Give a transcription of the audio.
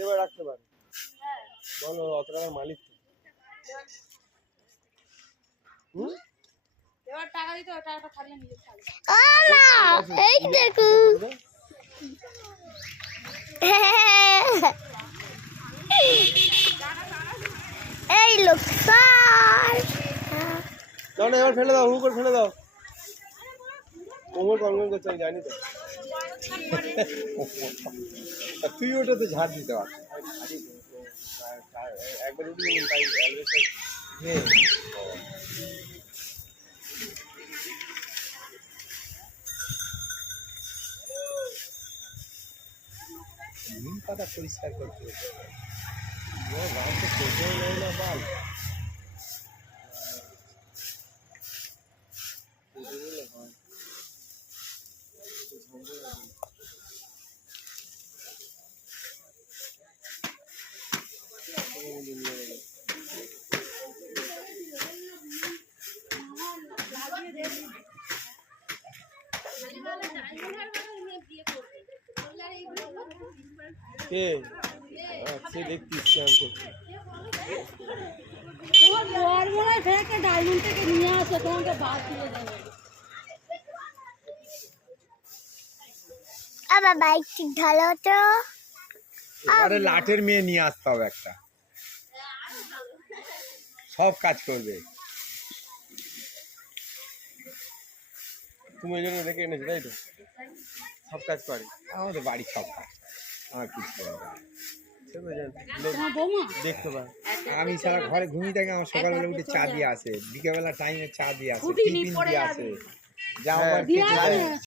Labour রাখতে পারে। বলো অত টাকার মালিক তো। এবার টাকা দিতে হবে, টাকাটা থাকলে নিজে খাবে। এই দেখো এই লোক দাও না, এবার ফেলে দাও, হু করে ফেলে দাও। কোমর কনকন করছে আমি জানি তো। তুই ওটাতে ঝাড় দিতে পারছিস। একবার উঠে গেলেন তাই নিম পাতা পরিষ্কার করতে কে সে দেখতিস আমি করছি। তোমার বর মনে হয় থেকে ডায়মন্ড থেকে নিয়ে আসে, তোমাকে বাদ দিয়ে দেবে। আবার বাইক ঠিক ঢালো তো এবারে লাঠের মেয়ে নিয়ে আসতে হবে একটা, সব কাজ করবে। তুমি ওই জন্য রেখে এনেছো তাই তো, সব কাজ পারি। আমাদের বাড়ির সব কাজ আমার কিছু করবে না। সে তো জানি, লোক তোমার বৌমা দেখতে পায়। আমি সারা ঘরে ঘুমিয়ে থাকি, আমার সকালবেলা উঠে চা দিয়ে আসে, বিকেলবেলা টাইমে চা দিয়ে আসে, ছুটি নেই, টিফিন পরে দিয়ে যাবে। আসে, জামা হ্যাঁ, প্যান্ট কেচে দেয়।